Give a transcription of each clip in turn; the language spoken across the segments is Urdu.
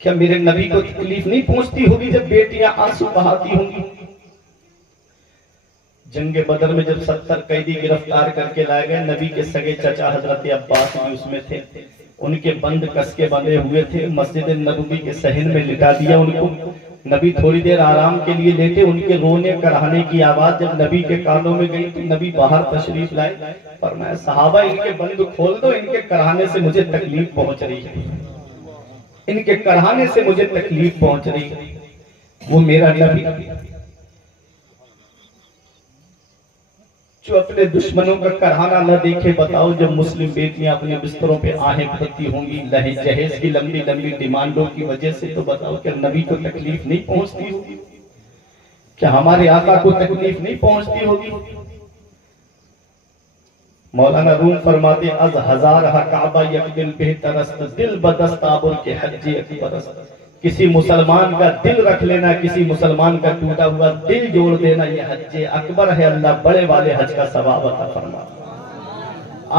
کیا میرے نبی کو تکلیف نہیں پہنچتی ہوگی جب بیٹیاں آنسو بہاتی ہوں گی؟ جنگ بدر میں جب 70 قیدی گرفتار کر کے لائے گئے، نبی کے سگے چچا حضرت عباس بھی اس میں تھے، ان کے بند کس کے بندے ہوئے تھے، مسجد نبوی کے صحن میں لٹا دیا ان کو۔ نبی تھوڑی دیر آرام کے لیے لیٹے، ان کے رونے کرہنے کی آواز جب نبی کے کانوں میں گئی تو نبی باہر تشریف لائے، فرمایا صحابہ ان کے بند کھول دو، ان کے کرہنے سے مجھے تکلیف پہنچ رہی ہے، ان کے کرہنے سے مجھے تکلیف پہنچ رہی ہے۔ وہ میرا نبی جو اپنے دشمنوں کا کرہانہ نہ دیکھے، بتاؤ جب مسلم بیٹیاں اپنے بستروں پہ آہیں بھرتی ہوں گی جہیز کی لمبی لمبی ڈیمانڈوں کی وجہ سے، تو بتاؤ کہ نبی کو تکلیف نہیں پہنچتی ہوگی؟ کیا ہمارے آقا کو تکلیف نہیں پہنچتی ہوگی؟ مولانا روم فرماتے از ہزارہ کعبہ یک دل بہتر است، دل بدست آبر کے حج اکبر است۔ کسی مسلمان کا دل رکھ لینا، کسی مسلمان کا ٹوٹا ہوا دل جوڑ دینا، یہ حج اکبر ہے، اللہ بڑے والے حج کا ثواب عطا فرماتا۔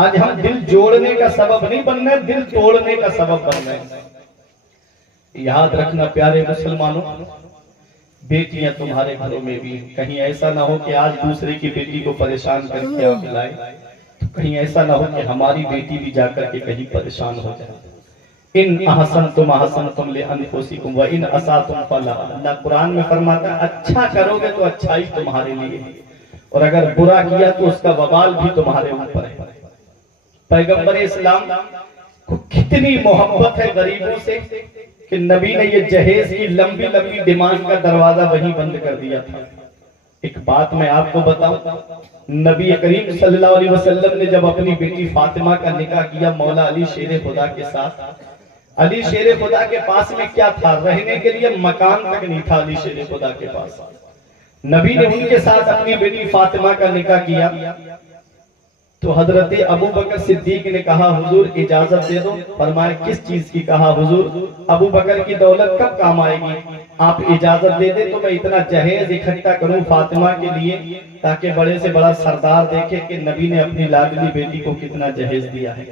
آج ہم دل جوڑنے کا سبب نہیں بننا ہے، دل توڑنے کا سبب بننا ہے۔ یاد رکھنا پیارے مسلمانوں، بیٹیاں تمہارے گھروں میں بھی، کہیں ایسا نہ ہو کہ آج دوسرے کی بیٹی کو پریشان کر کے آپ لائے، تو کہیں ایسا نہ ہو کہ ہماری بیٹی بھی جا کر کے کہیں پریشان ہو جائے۔ ان احسنتم احسنتم لانفسکم وان اسأتم فلہا، اللہ قرآن میں فرماتا ہے اچھا کرو گے تو اچھائی تمہارے لیے، اور اگر برا کیا تو اس کا وبال بھی تمہارے اوپر ہے۔ پیغمبر اسلام کو کتنی محبت ہے غریبوں سے کہ نبی نے یہ جہیز کی لمبی لمبی ڈیمانڈ کا دروازہ وہیں بند کر دیا تھا۔ ایک بات میں آپ کو بتاؤں، نبی کریم صلی اللہ علیہ وسلم نے جب اپنی بیٹی فاطمہ کا نکاح کیا مولا علی شیر خدا کے ساتھ، علی شیر خدا کے پاس میں کیا تھا؟ رہنے کے لیے مکان تک نہیں تھا علی شیر خدا کے پاس۔ نبی نے ان کے ساتھ اپنی بیٹی فاطمہ کا نکاح کیا تو حضرت ابو بکر صدیق نے کہا حضور اجازت دے دو۔ فرمایا کس چیز کی؟ کہا حضور ابو بکر کی دولت کب کام آئے گی، آپ اجازت دے دے تو میں اتنا جہیز اکٹھا کروں فاطمہ کے لیے تاکہ بڑے سے بڑا سردار دیکھے کہ نبی نے اپنی لاڈلی بیٹی کو کتنا جہیز دیا ہے۔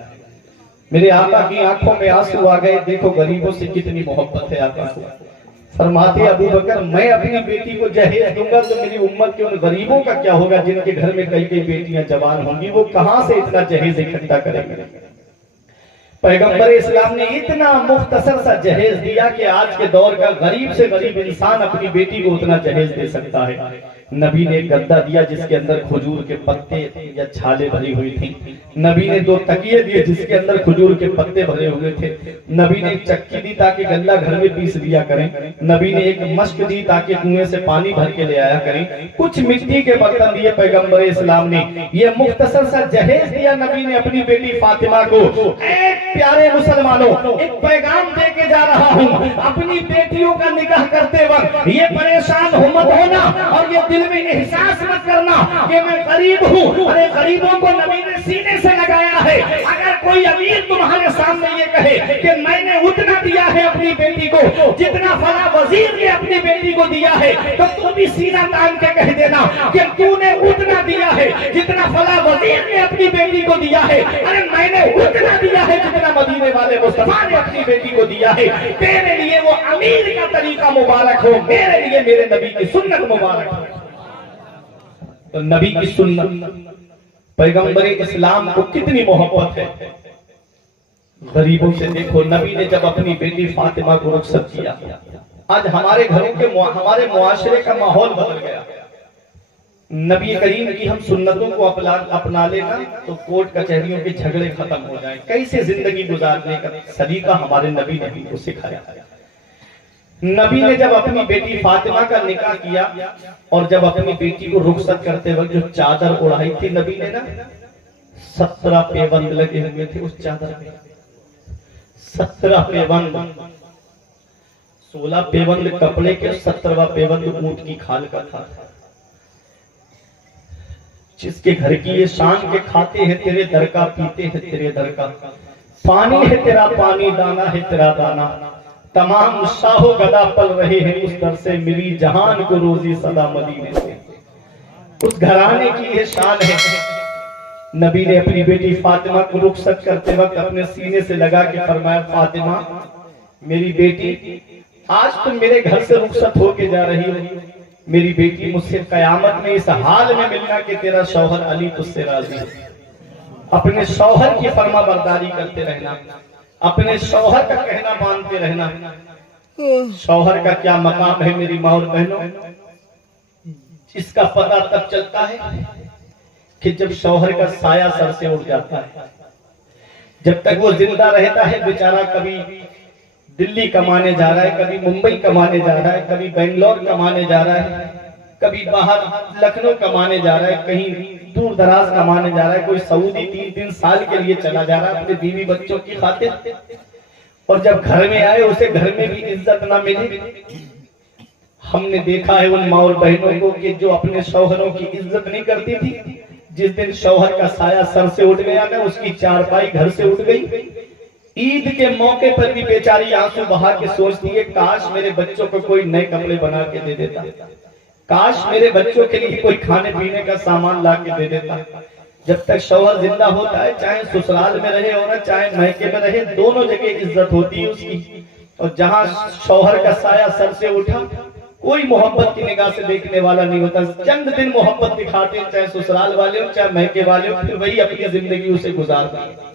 میرے آقا کی آنکھوں میں آنسو آ گئے، دیکھو غریبوں سے کتنی محبت ہے آقا کو۔ فرماتے ابو بکر میں اپنی بیٹی کو جہیز دوں گا تو میری امت کے ان غریبوں کا کیا ہوگا جن کے گھر میں کئی کئی بیٹیاں جوان ہوں گی، وہ کہاں سے اتنا جہیز اکٹھا کریں گے؟ پیغمبر اسلام نے اتنا مختصر سا جہیز دیا کہ آج کے دور کا غریب سے غریب انسان اپنی بیٹی کو اتنا جہیز دے سکتا ہے۔ نبی نے ایک گدا دیا جس کے اندر کھجور کے پتے یا چھالے بھری ہوئی تھی، نبی نے 2 تکیے دیے جس کے اندر کھجور کے پتے بھرے ہوئے تھے، نبی نے ایک چکی دی تاکہ گلا گھر میں پیس لیا کریں، نبی نے ایک مشک دی تاکہ کنویں سے پانی بھر کے لے آیا کریں، کچھ مٹی کے برتن دیے پیغمبر اسلام نے، یہ مختصر سا جہیز دیا نبی نے اپنی بیٹی فاطمہ کو۔ ایک پیارے مسلمانوں ایک پیغام دے کے جا رہا ہوں، اپنی بیٹیوں کا نکاح کرتے وقت یہ پریشان ہو مت ہونا اور یہ دل میں احساس مت کرنا کہ میں غریب ہوں۔ ارے غریبوں کو نبی نے سینے سے لگایا ہے۔ اگر کوئی امیر تمہارے سامنے یہ کہے کہ میں نے اتنا دیا ہے اپنی بیٹی کو جتنا فلاں وزیر نے اپنی بیٹی کو دیا ہے، تو تم بھی سینہ تان کے کہہ دینا کہ تو نے اتنا دیا ہے جتنا فلاں وزیر نے اپنی بیٹی کو دیا ہے۔ ارے میں نے اتنا دیا ہے جتنا مدینے والے مصطفیٰ نے اپنی بیٹی کو دیا ہے۔ تیرے لیے وہ امیر کا طریقہ مبارک ہو، میرے لیے میرے نبی کی سنت مبارک ہو۔ تو نبی کی سنت، پیغمبر اسلام کو کتنی محبت ہے غریبوں سے۔ دیکھو نبی نے جب اپنی بیٹی فاطمہ کو رخصت کیا، آج ہمارے گھروں کے ہمارے معاشرے کا ماحول بدل گیا۔ نبی کریم کی ہم سنتوں کو اپنا لینا تو کورٹ کچہریوں کے جھگڑے ختم ہو جائیں۔ کیسے زندگی گزارنے کا سلیقہ ہمارے نبی نے ہم کو سکھایا۔ نبی نے جب اپنی بیٹی فاطمہ کا نکاح کیا اور جب اپنی بیٹی کو رخصت کرتے وقت جو چادر اڑائی تھی نبی نے نا، 17 پیوند لگے ہوئے تھے اس چادر میں، 17 پیوند، 16 پیوند کپڑے کے، 17واں پیوند اونٹ کی کھال کا تھا۔ جس کے گھر کی یہ شان کے کھاتے ہیں تیرے در کا، پیتے ہیں تیرے در کا، پانی ہے تیرا پانی، دانا ہے تیرا دانا، تمام شاہ و گدا پل رہے ہیں اس در سے، ملی جہان کو روزی صدا مدینے سے۔ اس گھرانے کی یہ شان ہے۔ نبی نے اپنی بیٹی فاطمہ کو رخصت کرتے وقت اپنے سینے سے لگا کے فرمایا فاطمہ میری بیٹی آج تم میرے گھر سے رخصت ہو کے جا رہی ہو، میری بیٹی مجھ سے قیامت میں اس حال میں ملنا کہ تیرا شوہر علی تجھ سے راضی ہے۔ اپنے شوہر کی فرما برداری کرتے رہنا، اپنے شوہر کا کہنا مانتے رہنا۔ شوہر کا کیا مقام ہے میری ماں اور بہنوں، اس کا پتہ تب چلتا ہے کہ جب شوہر کا سایہ سر سے اٹھ جاتا ہے۔ جب تک وہ زندہ رہتا ہے بیچارہ کبھی دلی کمانے جا رہا ہے، کبھی ممبئی کمانے جا رہا ہے، کبھی بنگلور کمانے جا رہا ہے، کبھی باہر لکھنؤ کمانے جا رہا ہے، کہیں دور دراز کمانے جا رہا ہے، کوئی سعودی 3 سال کے لیے چلا جا رہا ہے اپنے بیوی بچوں کی خاطر، اور جب گھر میں آئے اسے گھر میں بھی عزت نہ ملے۔ ہم نے دیکھا ہے ان ماں اور بہنوں کو کہ جو اپنے شوہروں کی عزت نہیں کرتی تھی، جس دن شوہر کا سایہ سر سے اٹھ گیا نا، اس کی چارپائی گھر سے اٹھ گئی۔ عید کے موقع پر بھی بیچاری آنسو بہا کے سوچتی ہے کاش میرے بچوں کو کوئی نئے کپڑے بنا کے دے دیتا، کاش میرے بچوں کے لیے کوئی کھانے پینے کا سامان لا کے دے دیتا۔ جب تک شوہر زندہ ہوتا ہے، چاہے سسرال میں رہے عورت، چاہے میکے میں رہے، دونوں جگہ عزت ہوتی ہے اس کی۔ اور جہاں شوہر کا سایہ سر سے اٹھا، کوئی محبت کی نگاہ سے دیکھنے والا نہیں ہوتا۔ چند دن محبت دکھاتے ہیں، چاہے سسرال والے ہو چاہے میکے والے ہو، پھر وہی اپنی زندگی اسے گزارتے ہیں۔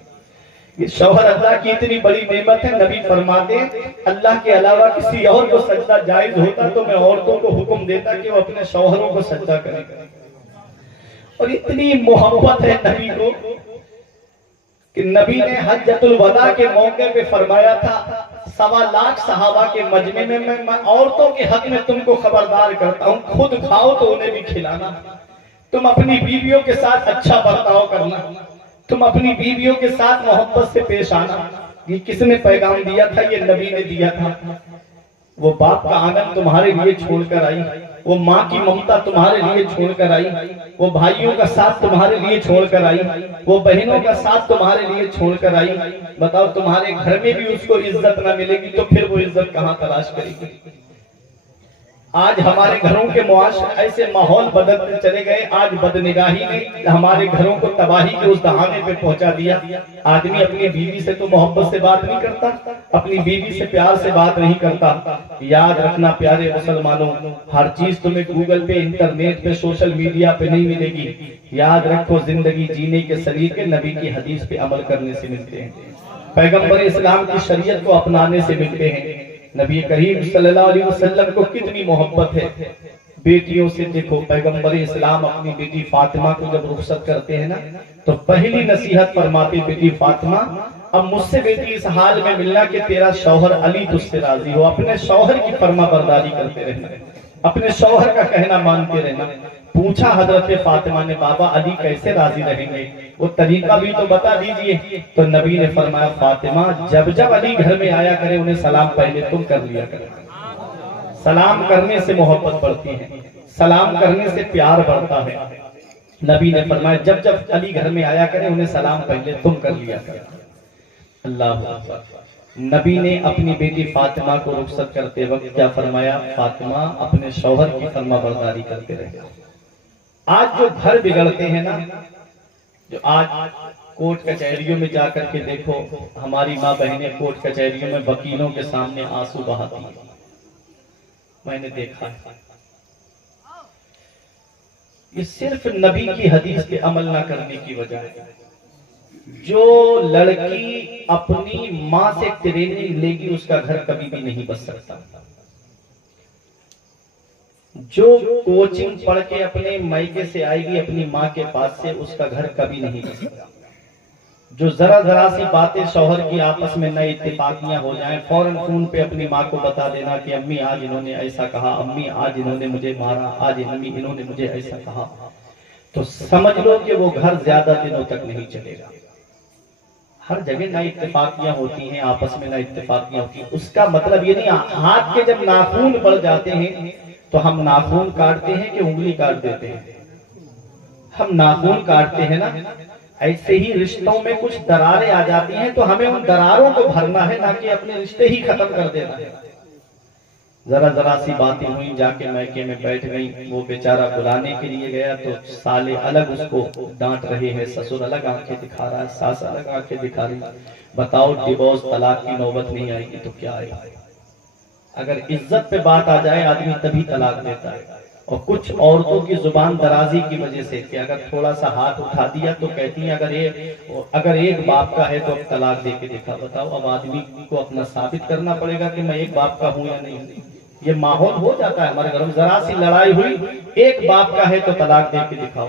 یہ شوہر اللہ کی اتنی بڑی نعمت ہے۔ نبی فرماتے ہیں اللہ کے علاوہ کسی اور کو سجدہ جائز ہوتا تو میں عورتوں کو حکم دیتا کہ وہ اپنے شوہروں کو سجدہ کریں۔ اور اتنی محبت ہے نبی کو کہ نبی نے حجۃ الوداع کے موقع پہ فرمایا تھا 1.25 لاکھ صحابہ کے مجمع میں میں عورتوں کے حق میں تم کو خبردار کرتا ہوں، خود کھاؤ تو انہیں بھی کھلانا، تم اپنی بیویوں کے ساتھ اچھا برتاؤ کرنا، تم اپنی بیویوں کے ساتھ محبت سے پیش آنا۔ یہ کس نے پیغام دیا تھا؟ یہ نبی نے دیا تھا۔ وہ باپ کا آنگن تمہارے لیے چھوڑ کر آئی، وہ ماں کی ممتا تمہارے لیے چھوڑ کر آئی، وہ بھائیوں کا ساتھ تمہارے لیے چھوڑ کر آئی، وہ بہنوں کا ساتھ تمہارے لیے چھوڑ کر آئی۔ بتاؤ تمہارے گھر میں بھی اس کو عزت نہ ملے گی تو پھر وہ عزت کہاں تلاش کرے گی؟ آج ہمارے گھروں کے معاشرے ایسے ماحول بدلتے چلے گئے، آج بدنگاہی نے ہمارے گھروں کو تباہی کے اس دہانے پہ پہنچا دیا۔ آدمی اپنی بیوی سے تو محبت سے بات نہیں کرتا، اپنی بیوی سے پیار سے بات نہیں کرتا۔ یاد رکھنا پیارے مسلمانوں، ہر چیز تمہیں گوگل پہ، انٹرنیٹ پہ، سوشل میڈیا پہ نہیں ملے گی۔ یاد رکھو زندگی جینے کے سلیقے نبی کی حدیث پہ عمل کرنے سے ملتے ہیں، پیغمبر اسلام کی شریعت کو اپنانے سے ملتے ہیں۔ نبی کریم صلی اللہ علیہ وسلم کو کتنی محبت ہے بیٹیوں سے۔ دیکھو پیغمبر اسلام اپنی بیٹی فاطمہ کو جب رخصت کرتے ہیں نا تو پہلی نصیحت فرماتی بیٹی فاطمہ اب مجھ سے بیٹی اس حال میں ملنا کہ تیرا شوہر علی تجھ سے راضی ہو۔ اپنے شوہر کی فرما برداری کرتے رہنا، اپنے شوہر کا کہنا مانتے رہنا۔ پوچھا حضرت فاطمہ نے بابا علی کیسے راضی رہیں گے، وہ طریقہ بھی تو بتا دیجئے۔ تو نبی نے فرمایا فاطمہ جب جب علی گھر میں آیا کرے انہیں سلام پہلے تم کر لیا کرے۔ سلام کرنے سے محبت بڑھتی ہے، سلام کرنے سے پیار بڑھتا ہے۔ نبی نے فرمایا جب جب علی گھر میں آیا کرے انہیں سلام پہلے تم کر لیا کرے۔ اللہ اکبر۔ نبی نے اپنی بیٹی فاطمہ کو رخصت کرتے وقت کیا فرمایا؟ فاطمہ اپنے شوہر کی فرما برداری کرتے رہے۔ آج جو گھر بگڑتے ہیں نا، جو آج کورٹ کچہریوں میں جا کر کے دیکھو، ہماری ماں بہنیں کورٹ کچہریوں میں وکیلوں کے سامنے آنسو بہاتی ہیں، میں نے دیکھا ہے۔ یہ صرف نبی کی حدیث پہ عمل نہ کرنے کی وجہ ہے۔ جو لڑکی اپنی ماں سے ٹریننگ لے گی اس کا گھر کبھی بھی نہیں بچ سکتا۔ جو کوچنگ پڑھ کے اپنے مائکے سے آئے گی اپنی ماں کے پاس سے اس کا گھر کبھی نہیں بچ سکتا۔ جو ذرا سی باتیں شوہر کی آپس میں نئے اتفاقیاں ہو جائیں، فوراً فون پہ اپنی ماں کو بتا دینا کہ امی آج انہوں نے ایسا کہا، امی آج انہوں نے مجھے مارا، آج امی انہوں نے مجھے ایسا کہا، تو سمجھ لو کہ وہ گھر زیادہ دنوں تک نہیں چلے گا۔ ہر جگہ نہ اتفاقیاں ہوتی ہیں، آپس میں نہ اتفاقیاں ہوتی ہیں، اس کا مطلب یہ نہیں ہاتھ کے جب ناخون بڑھ جاتے ہیں تو ہم ناخون کاٹتے ہیں کہ انگلی کاٹ دیتے ہیں؟ ہم ناخون کاٹتے ہیں نا۔ ایسے ہی رشتوں میں کچھ دراریں آ جاتی ہیں تو ہمیں ان دراروں کو بھرنا ہے، نہ کہ اپنے رشتے ہی ختم کر دینا ہے۔ ذرا سی باتیں ہوئی، جا کے میکے میں بیٹھ گئی۔ وہ بیچارہ بلانے کے لیے گیا تو سالے الگ اس کو ڈانٹ رہے ہیں، سسر الگ آنکھیں دکھا رہا ہے، ساس الگ آنکھیں دکھا رہی۔ بتاؤ ڈیورس طلاق کی نوبت نہیں آئے گی تو کیا آئے گی؟ اگر عزت پہ بات آ جائے آدمی تبھی طلاق دیتا ہے۔ اور کچھ عورتوں کی زبان درازی کی وجہ سے کہ اگر تھوڑا سا ہاتھ اٹھا دیا تو کہتی ہیں اگر ایک باپ کا ہے تو اب طلاق دے کے دکھا۔ بتاؤ اب آدمی کو اپنا ثابت کرنا پڑے گا کہ میں ایک باپ کا ہوں یا نہیں۔ یہ ماحول ہو جاتا ہے ہمارے گھر میں، ذرا سی لڑائی ہوئی ایک باپ کا ہے تو طلاق دے کے دکھاؤ۔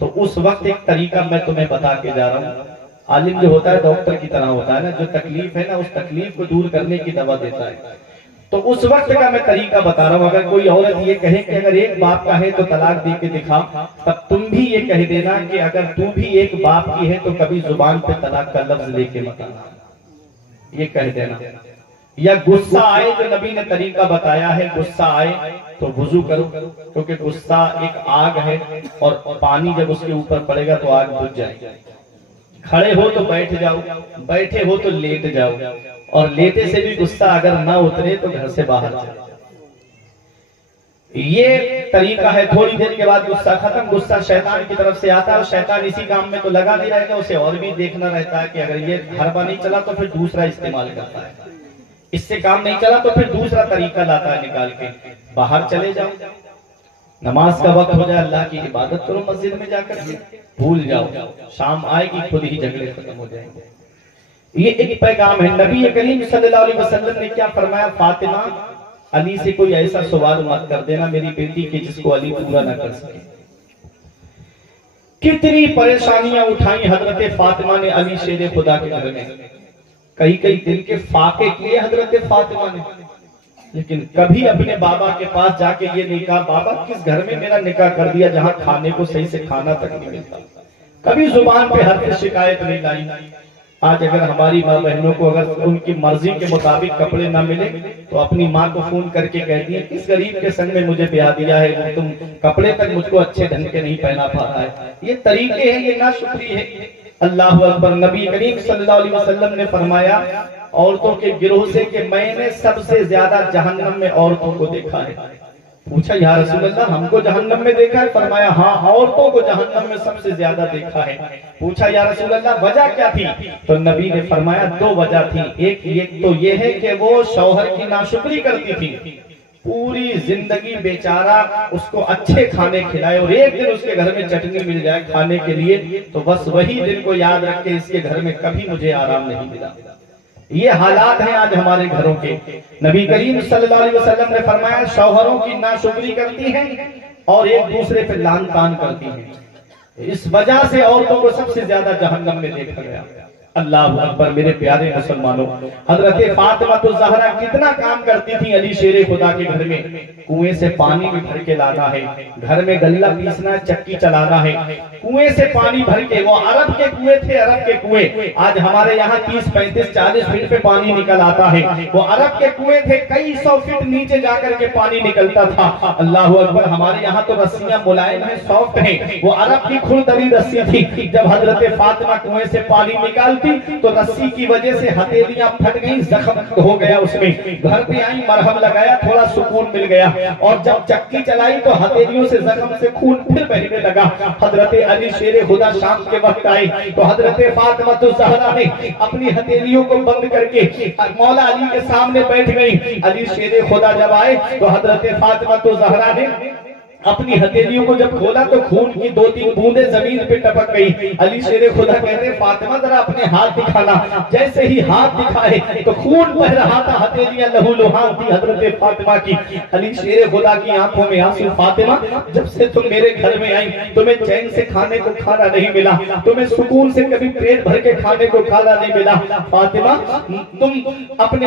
تو اس وقت ایک طریقہ میں تمہیں بتا کے جا رہا ہوں۔ عالم جو ہوتا ہے ڈاکٹر کی طرح ہوتا ہے نا، جو تکلیف ہے نا اس تکلیف کو دور کرنے کی دوا دیتا ہے۔ تو اس وقت کا میں طریقہ بتا رہا ہوں۔ اگر کوئی عورت یہ کہے کہ اگر ایک باپ کا ہے تو طلاق دے کے دکھا، تب تم بھی یہ کہہ دینا کہ اگر تو بھی ایک باپ کی ہے تو کبھی زبان پہ طلاق کا لفظ لے کے مت آنا، یہ کہہ دینا۔ یا غصہ آئے جو نبی نے طریقہ بتایا ہے، غصہ آئے تو وضو کرو، کیونکہ غصہ ایک آگ ہے اور پانی جب اس کے اوپر پڑے گا تو آگ بجھ جائے گی۔ کھڑے ہو تو بیٹھ جاؤ، بیٹھے ہو تو لیٹ جاؤ، اور لیٹے سے بھی غصہ اگر نہ اترے تو گھر سے باہر چلے جاؤ۔ یہ طریقہ ہے۔ تھوڑی دیر کے بعد غصہ ختم، غصہ شیطان کی طرف سے آتا ہے اور شیطان اسی کام میں تو لگا نہیں رہے گا، اسے اور بھی دیکھنا رہتا ہے کہ اگر یہ حربہ نہیں چلا تو پھر دوسرا استعمال کرتا ہے، اس سے کام نہیں چلا تو پھر دوسرا طریقہ لاتا ہے نکال کے۔ باہر چلے جاؤ، نماز کا وقت ہو جائے اللہ کی عبادت کرو مسجد میں جا کر کے، بھول جاؤ، شام آئے گی خود ہی جھگڑے ختم ہو جائیں گے۔ یہ ایک پیغام ہے۔ نبی کریم صلی اللہ علیہ وسلم نے کیا فرمایا؟ فاطمہ علی سے کوئی ایسا سوال مت کر دینا میری بیٹی کے جس کو علی پورا نہ کر سکے۔ کتنی پریشانیاں اٹھائیں حضرت فاطمہ نے علی شیر خدا کے گھر میں، کئی دن کے فاقے کیے حضرت فاطمہ نے، لیکن کبھی اپنے بابا کے پاس جا کے یہ نہیں کہا بابا کس گھر میں میرا نکاح کر دیا جہاں کھانے کو صحیح سے کھانا تک نہیں ملتا۔ کبھی زبان پہ حرف شکایت نہیں لائی۔ آج اگر ہماری ماں بہنوں کو اگر ان کی مرضی کے مطابق کپڑے نہ ملے تو اپنی ماں کو فون کر کے کہتی ہیں کس غریب کے سنگ میں مجھے بیاہ دیا ہے، تم کپڑے تک مجھ کو اچھے ڈھنگ کے نہیں پہنا پا رہا ہے۔ یہ طریقے ہیں، یہ ناشکری ہے۔ اللہ اکبر۔ نبی کریم صلی اللہ علیہ وسلم نے فرمایا عورتوں کے گروہ سے کہ میں نے سب سے زیادہ جہنم میں عورتوں کو دیکھا ہے۔ پوچھا یا رسول اللہ ہم کو جہنم میں دیکھا ہے؟ فرمایا ہاں عورتوں کو جہنم میں سب سے زیادہ دیکھا ہے۔ پوچھا یا رسول اللہ وجہ کیا تھی؟ تو نبی نے فرمایا دو وجہ تھی، ایک تو یہ ہے کہ وہ شوہر کی ناشکری کرتی تھی، پوری زندگی بیچارہ اس کو اچھے کھانے کھلائے اور ایک دن اس کے گھر میں چٹنی مل جائے کھانے کے لیے تو بس وہی دن کو یاد رکھ کے اس کے گھر میں کبھی مجھے آرام نہیں ملا۔ یہ حالات ہیں آج ہمارے گھروں کے۔ نبی کریم صلی اللہ علیہ وسلم نے فرمایا شوہروں کی ناشکری کرتی ہیں اور ایک دوسرے پہ لعن طعن کرتی ہیں، اس وجہ سے عورتوں کو سب سے زیادہ جہنم میں دیکھا گیا۔ اللہ اکبر۔ میرے پیارے مسلمانوں، حضرت فاطمہ الزہرا کتنا کام کرتی تھی علی شیر خدا کے گھر میں۔ کنویں سے پانی بھی بھر کے لانا ہے، گھر میں غلہ پیسنا ہے، چکی چلانا ہے، کنویں سے پانی بھر کے۔ وہ عرب کے کنویں تھے، عرب کے کنویں۔ آج ہمارے یہاں 30 35 40 فٹ پہ پانی نکل آتا ہے، وہ عرب کے کنویں تھے، کئی 100 فٹ نیچے جا کر کے پانی نکلتا تھا۔ اللہ اکبر۔ ہمارے یہاں تو رسیاں ملائم ہیں، سافٹ ہیں، وہ عرب کی کھردری رسی تھی۔ جب حضرت فاطمہ کنویں سے پانی نکال تو رسی کی وجہ سے ہتھیلیاں پھٹ گئیں، زخم ہو گیا اس میں۔ گھر پہ آئی، مرہم لگایا، تھوڑا سکون مل گیا، اور جب چکی چلائی تو ہتھیلیوں سے زخم سے خون پھر بہنے لگا۔ حضرت علی شیر خدا شام کے وقت آئے تو حضرت فاطمہ الزہرا نے اپنی ہتھیلیوں کو بند کر کے مولا علی کے سامنے بیٹھ گئی۔ علی شیر خدا جب آئے تو حضرت فاطمہ الزہرا نے اپنی ہتھیلیوں کو جب کھولا تو خون کی 2-3 بوندیں زمین پہ ٹپک گئی۔ علی شیر خدا کہتے ہیں فاطمہ ذرا اپنے ہاتھ دکھانا۔ جیسے ہی ہاتھ دکھائے تو خون بہ رہا تھا، ہتھیلیاں لہو لہان تھی حضرت فاطمہ کی۔ علی شیر خدا کی آنکھوں میں آنسو۔ فاطمہ جب سے تم میرے گھر میں آئی تمہیں چین سے کھانے کو کھانا نہیں ملا، تمہیں سکون سے کبھی پیٹ بھر کے کھانے کو کھانا نہیں ملا۔ فاطمہ تم اپنے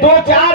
2, 4,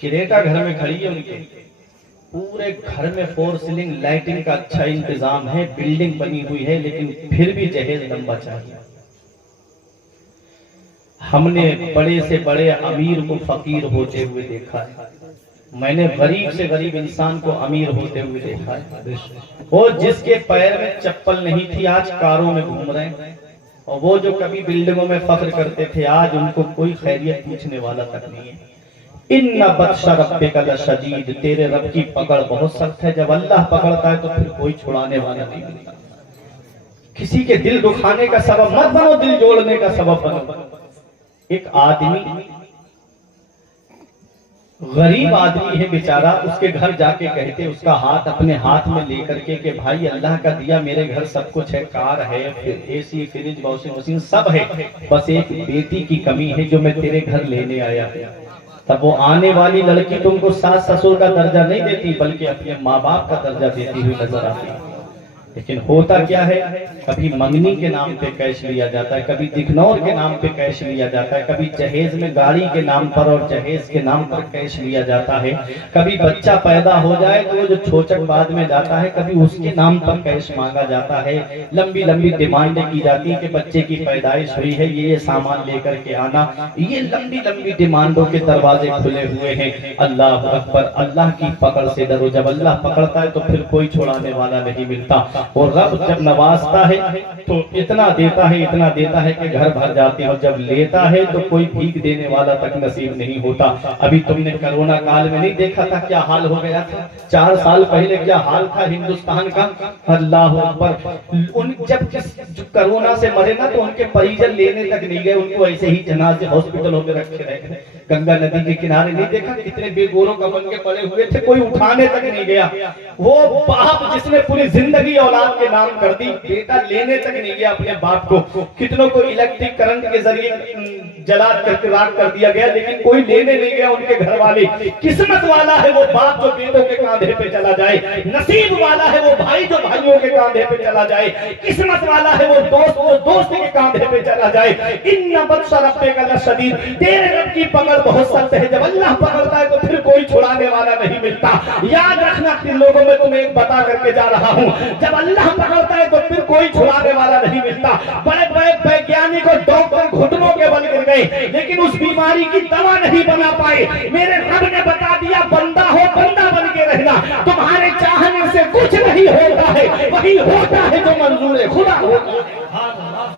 کریٹا گھر میں کھڑی ہے ان کے، پورے گھر میں 4 سیلنگ لائٹنگ کا اچھا انتظام ہے، بلڈنگ بنی ہوئی ہے، لیکن پھر بھی جہیز لمبا چاہیے۔ ہم نے بڑے سے بڑے امیر کو فقیر ہوتے ہوئے دیکھا ہے، میں نے غریب سے غریب انسان کو امیر ہوتے ہوئے دیکھا ہے۔ وہ جس کے پیر میں چپل نہیں تھی آج کاروں میں گھوم رہے ہیں، اور وہ جو کبھی بلڈنگوں میں فخر کرتے تھے آج ان کو کوئی خیریت پوچھنے والا تک نہیں ہے۔ ان بطش ربک لشدید، تیرے رب کی پکڑ بہت سخت ہے، جب اللہ پکڑتا ہے تو پھر کوئی چھڑانے والا نہیں ملتا۔ کسی کے دل دکھانے کا سبب مت بنو، دل جوڑنے کا سبب بنو۔ ایک آدمی غریب آدمی ہے بیچارہ، اس کے گھر جا کے کہتے، اس کا ہاتھ اپنے ہاتھ میں لے کر کے کہ بھائی اللہ کا دیا میرے گھر سب کچھ ہے، کار ہے، اے سی، فریج، واشنگ مشین سب ہے، بس ایک بیٹی کی کمی ہے جو میں تیرے گھر لینے آیا ہوں۔ تب وہ آنے والی لڑکی تم کو ساس سسر کا درجہ نہیں دیتی بلکہ اپنے ماں باپ کا درجہ دیتی ہوئی نظر آتی ہے۔ لیکن ہوتا کیا ہے، کبھی منگنی کے نام پہ کیش لیا جاتا ہے، کبھی دکھنور کے نام پہ کیش لیا جاتا ہے، کبھی جہیز میں گاڑی کے نام پر اور جہیز کے نام پر کیش لیا جاتا ہے، کبھی بچہ پیدا ہو جائے تو وہ جو چھوچک بعد میں جاتا ہے کبھی اس کے نام پر کیش مانگا جاتا ہے، لمبی لمبی ڈیمانڈیں کی جاتی ہیں کہ بچے کی پیدائش ہوئی ہے، یہ سامان لے کر کے آنا، یہ لمبی لمبی ڈیمانڈوں کے دروازے کھلے ہوئے ہیں۔ اللہ اکبر، اللہ کی پکڑ سے ڈرو، جب اللہ پکڑتا ہے تو پھر کوئی چھڑانے والا نہیں ملتا۔ اور رب جب نوازتا ہے تو اتنا دیتا ہے کہ گھر بھر جاتے ہیں، اور جب لیتا ہے تو کوئی بھیک دینے والا تک نصیب نہیں ہوتا۔ ابھی تم نے کرونا کال میں نہیں دیکھا تھا کیا حال ہو گیا تھا، 4 سال پہلے کیا حال تھا ہندوستان کا۔ اللہ اکبر، جب کرونا سے مرے نا تو ان کے پریجن لینے تک نہیں گئے، ان کو ایسے ہی جنازے ہاسپٹلوں میں رکھے رہے۔ گنگا ندی کے کنارے نہیں دیکھا کتنے بے گوروں کا بن کے پڑے ہوئے تھے، کوئی اٹھانے تک نہیں گیا۔ وہ باپ جس نے پوری زندگی اولاد کے نام کر دی، بیٹا لینے تک نہیں گیا اپنے باپ کو۔ کتنوں کو الیکٹرک کرنٹ کے ذریعے جلا کر کے راکھ کر دیا گیا، لیکن کوئی لینے نہیں گیا ان کے گھر والے۔ قسمت والا ہے وہ باپ جو بیٹوں کے کاندھے پہ چلا جائے، نصیب والا ہے وہ بھائی جو بھائیوں کے کاندھے پہ چلا جائے، قسمت والا ہے وہ دوست جو دوست کے کاندھے پہ چلا جائے۔ ان بطش ربک لشدید، تیرے رب کی پکڑ بہت سخت ہے، جب اللہ پکڑتا ہے تو پھر کوئی چھڑانے والا نہیں ملتا۔ یاد رکھنا، تم لوگوں میں تمہیں ایک بتا کر کے جا رہا ہوں، جب اللہ پکڑتا ہے تو پھر کوئی چھڑانے والا نہیں ملتا۔ بڑے بڑے ویگیانک اور ڈاکٹر گھٹنوں کے بل گر گئے لیکن اس بیماری کی دوا نہیں بنا پائے۔ میرے رب نے بتا دیا، بندہ ہو بندہ بن کے رہنا، تمہارے چاہنے سے کچھ نہیں ہوتا ہے، وہی ہوتا ہے جو منظور خدا ہوتا ہے۔